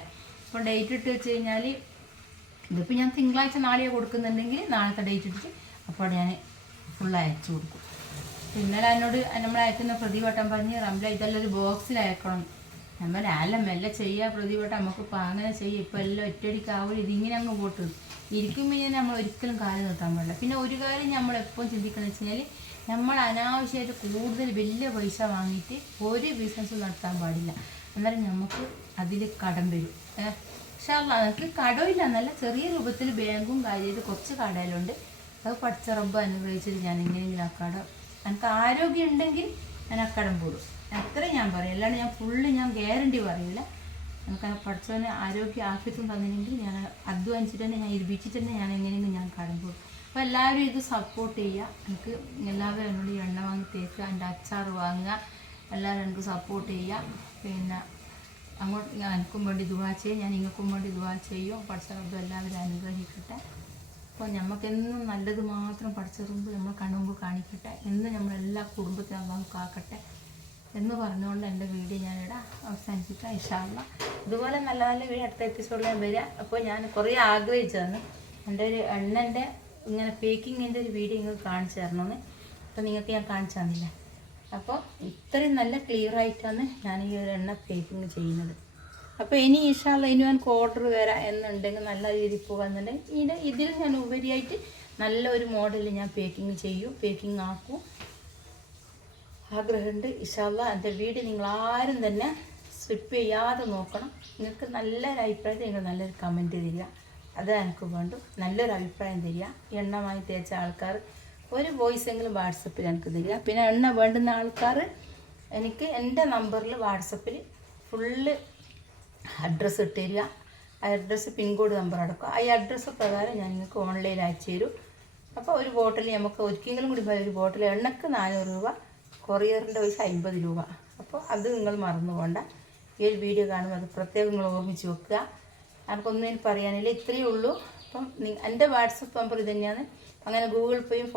അപ്പോൾ ഡേറ്റ് ഇട്ട് വെച്ച് കഴിഞ്ഞാൽ ഇതിപ്പോൾ ഞാൻ തിങ്കളാഴ്ച നാളെയോ കൊടുക്കുന്നുണ്ടെങ്കിൽ നാളത്തെ ഡേറ്റ് ഇട്ടിട്ട് അപ്പോൾ ഞാൻ ഫുൾ അയച്ചു കൊടുക്കും. ഇന്നലെ എന്നോട് നമ്മൾ അയക്കുന്ന പ്രതിവട്ടം പറഞ്ഞ് റംല ഇതെല്ലാം ഒരു ബോക്സിൽ അയക്കണം. നമ്മൾ അല്ല മെല്ലെ ചെയ്യുക പ്രതിപെട്ട നമുക്കിപ്പോൾ അങ്ങനെ ചെയ്യുക. ഇപ്പോൾ എല്ലാം ഒറ്റയടിക്കാവില്ല, ഇതിങ്ങനെ അങ്ങ് പോട്ട് ഇരിക്കുമ്പോൾ നമ്മൾ ഒരിക്കലും കാല് നിർത്താൻ പാടില്ല. പിന്നെ ഒരു കാര്യം നമ്മൾ എപ്പോഴും ചിന്തിക്കുന്നത് വെച്ച് കഴിഞ്ഞാൽ നമ്മൾ അനാവശ്യമായിട്ട് കൂടുതൽ വലിയ പൈസ വാങ്ങിയിട്ട് ഒരു ബിസിനസ് നടത്താൻ പാടില്ല. എന്നാലും നമുക്ക് അതിൽ കടം വരും. പക്ഷേ നമുക്ക് കടമില്ല എന്നല്ല, ചെറിയ രൂപത്തിൽ ബാങ്കും കാര്യമായിട്ട് കുറച്ച് കടയിലുണ്ട്. അത് പഠിച്ച റബ്ബ് അനുഗ്രഹിച്ചിട്ട് ഞാൻ എങ്ങനെയെങ്കിലും ആ കടം, എനിക്ക് ആരോഗ്യം ഉണ്ടെങ്കിൽ ഞാൻ ആ കടം പോടും. അത്രയും ഞാൻ പറയും, അല്ലാണ്ട് ഞാൻ ഫുള്ള് ഞാൻ ഗ്യാരണ്ടി പറയില്ല. എനിക്ക് പഠിച്ചവന് ആരോഗ്യ ആഫ്യത്തും തന്നിട്ടുണ്ടെങ്കിൽ ഞാൻ അധ്വാനിച്ചിട്ട് തന്നെ ഞാൻ ഇരുപിച്ചിട്ട് തന്നെ ഞാൻ എങ്ങനെയെങ്കിലും ഞാൻ കടം പോകും. അപ്പോൾ എല്ലാവരും ഇത് സപ്പോർട്ട് ചെയ്യുക. എനിക്ക് എല്ലാവരും എന്നോട് എണ്ണ വാങ്ങി തേക്കുക, എൻ്റെ അച്ചാർ വാങ്ങുക, എല്ലാവരും എനിക്ക് സപ്പോർട്ട് ചെയ്യുക. പിന്നെ അങ്ങോട്ട് ഞാൻ എനിക്കും വേണ്ടി ദുആ ചെയ്യും, ഞാൻ നിങ്ങൾക്കും വേണ്ടി ദുആ ചെയ്യും. പഠിച്ച റബ്ബ് എല്ലാവരും അനുഗ്രഹിക്കട്ടെ. അപ്പോൾ നമുക്കെന്നും നല്ലത് മാത്രം പഠിച്ച റബ്ബ് നമ്മൾ കണ്ണുമ്പ് കാണിക്കട്ടെ. എന്നും നമ്മളെല്ലാ കുടുംബത്തിനും അള്ളാഹു കാക്കട്ടെ എന്ന് പറഞ്ഞുകൊണ്ട് എൻ്റെ വീഡിയോ ഞാനിവിടെ അവസാനിപ്പിക്കാം ഇൻഷാ അല്ലാഹ്. ഇതുപോലെ നല്ല നല്ല വീഡിയോ അടുത്ത എപ്പിസോഡിൽ ഞാൻ വരിക. അപ്പോൾ ഞാൻ കുറേ ആഗ്രഹിച്ചതാണ് എൻ്റെ ഒരു എണ്ണൻ്റെ ഇങ്ങനെ പേക്കിങ്ങിൻ്റെ ഒരു വീഡിയോ നിങ്ങൾക്ക് കാണിച്ചു തരണമെന്ന്. അപ്പോൾ നിങ്ങൾക്ക് ഞാൻ കാണിച്ചു തന്നില്ല. അപ്പോൾ ഇത്രയും നല്ല ക്ലിയർ ആയിട്ടാണ് ഞാൻ ഈ ഒരു എണ്ണ പേക്കിങ് ചെയ്യുന്നത്. അപ്പോൾ ഇനി ഇൻഷാ അല്ലാഹ് ഇനി എനിക്ക് ഓർഡർ വരാം എന്നുണ്ടെങ്കിൽ, നല്ല രീതിയിൽ പോകാമെന്നുണ്ടെങ്കിൽ ഇതിൽ ഞാൻ ഉപരിയായിട്ട് നല്ലൊരു മോഡൽ ഞാൻ പേക്കിങ് ചെയ്യും, പേക്കിങ് ആക്കും. ആഗ്രഹമുണ്ട് ഇൻഷാ അല്ലാഹ്. എൻ്റെ വീഡിയോ നിങ്ങളാരും തന്നെ സ്കിപ്പ് ചെയ്യാതെ നോക്കണം. നിങ്ങൾക്ക് നല്ലൊരു അഭിപ്രായത്തിൽ നിങ്ങൾ നല്ലൊരു കമൻറ്റ് തരിക, അതാണ് എനിക്ക് വേണ്ടു. നല്ലൊരു അഭിപ്രായം തരിക. എണ്ണ വാങ്ങി തേച്ച ആൾക്കാർ ഒരു വോയിസ് എങ്കിലും വാട്സപ്പിൽ എനിക്ക് തരിക. പിന്നെ എണ്ണ വേണ്ടുന്ന ആൾക്കാർ എനിക്ക് എൻ്റെ നമ്പറിൽ വാട്സപ്പിൽ ഫുള്ള് അഡ്രസ്സ് ഇട്ട് തരിക. ആ അഡ്രസ്സ് പിൻകോഡ് നമ്പർ അടക്കുക. ഈ അഡ്രസ്സ് പ്രകാരം ഞാൻ നിങ്ങൾക്ക് ഓൺലൈൻ അയച്ചു തരും. അപ്പോൾ ഒരു ബോട്ടിൽ നമുക്ക് ഒരിക്കലും കൂടി ഒരു ബോട്ടിൽ എണ്ണക്ക് 400 രൂപ, കൊറിയറിൻ്റെ പൈസ 50 രൂപ. അപ്പോൾ അത് നിങ്ങൾ മറന്നു പോകണ്ട. ഈ ഒരു വീഡിയോ കാണുമ്പോൾ അത് പ്രത്യേകം നിങ്ങൾ ഓർമ്മിച്ച് വെക്കുക. എനിക്കൊന്നും പറയാനില്ല, ഇത്രയേ ഉള്ളൂ. അപ്പം എൻ്റെ വാട്സപ്പ് നമ്പർ ഇത് തന്നെയാണ്. അങ്ങനെ ഗൂഗിൾ പേയും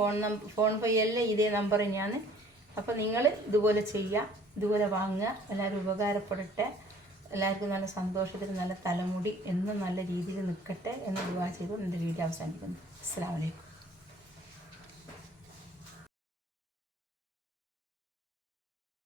ഫോൺ പേ എല്ലാം ഇതേ നമ്പർ തന്നെയാണ്. അപ്പോൾ നിങ്ങൾ ഇതുപോലെ ചെയ്യുക, ഇതുപോലെ വാങ്ങുക. എല്ലാവരും ഉപകാരപ്പെടട്ടെ. എല്ലാവർക്കും നല്ല സന്തോഷത്തിൽ നല്ല തലമുടി എന്നും നല്ല രീതിയിൽ നിൽക്കട്ടെ എന്ന് ദുആ ചെയ്തു എൻ്റെ വീഡിയോ അവസാനിക്കുന്നു. അസ്സലാമു അലൈക്കും.